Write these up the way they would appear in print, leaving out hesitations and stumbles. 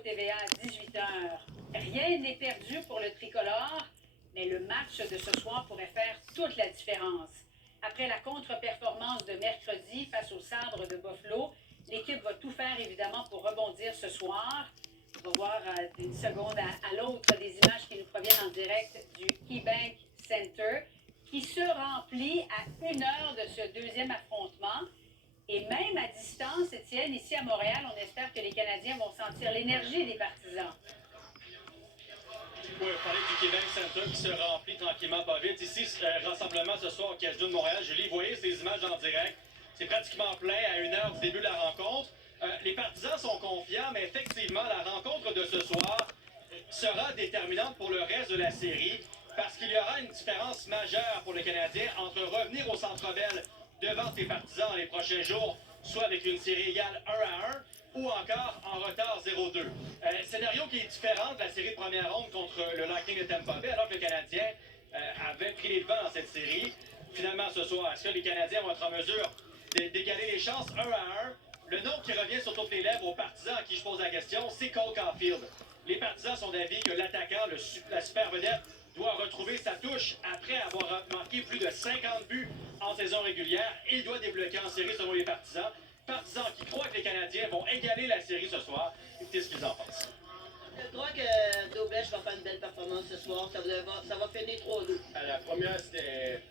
TVA à 18h. Rien n'est perdu pour le tricolore, mais le match de ce soir pourrait faire toute la différence. Après la contre-performance de mercredi face aux Sabres de Buffalo, l'équipe va tout faire évidemment pour rebondir ce soir. On va voir d'une seconde à l'autre des images qui nous proviennent en direct du KeyBank Center, qui se remplit à 1 heure de ce deuxième affrontement. Et même à distance, Étienne, ici à Montréal, on espère que les Canadiens vont sentir l'énergie des partisans. Oui, on parlait du Québec Center qui se remplit tranquillement pas vite. Ici, rassemblement ce soir au Casino de Montréal. Julie, vous voyez ces images en direct. C'est pratiquement plein à 1 heure du début de la rencontre. Les partisans sont confiants, mais effectivement, la rencontre de ce soir sera déterminante pour le reste de la série parce qu'il y aura une différence majeure pour les Canadiens entre revenir au Centre Bell devant ses partisans dans les prochains jours, soit avec une série égale 1-1, ou encore en retard 0-2. Scénario qui est différent de la série de première ronde contre le Lightning de Tampa Bay, alors que le Canadien avait pris les devants dans cette série. Finalement, ce soir, est-ce que les Canadiens vont être en mesure d'égaler les chances 1-1? Le nom qui revient sur toutes les lèvres aux partisans à qui je pose la question, c'est Cole Caulfield. Les partisans sont d'avis que l'attaquant, la super vedette, doit retrouver sa touche après avoir marqué plus de 50 buts en saison régulière. Il doit débloquer en série selon les partisans. Partisans qui croient que les Canadiens vont égaler la série ce soir. Écoutez ce qu'ils en pensent. Je crois que Daubèche va faire une belle performance ce soir. Ça va finir 3-2. La première, c'était.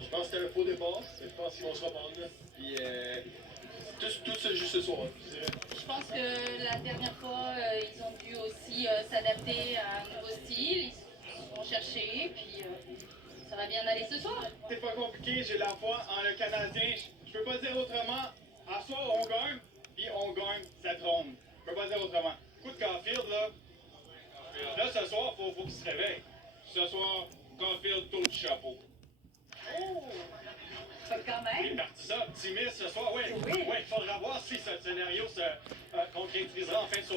Je pense que c'était un faux départ. Mais je pense qu'ils vont se reprendre. Puis tout se joue ce soir, je dirais. Je pense que la dernière fois, ils ont dû aussi s'adapter à un nouveau style. Ils vont chercher, puis ça va bien aller ce soir. C'est pas compliqué, j'ai la foi en le Canadien. Je peux pas dire autrement. À soir, on gagne, puis on gagne cette ronde. Je peux pas dire autrement. Coup de Caulfield, là ce soir, faut qu'il se réveille. Ce soir, Caulfield tourne du chapeau. Oh! Quand même. Les partisans optimistes ce soir, oui. Oui. Il faudra voir si ce scénario se concrétisera en fin de soirée.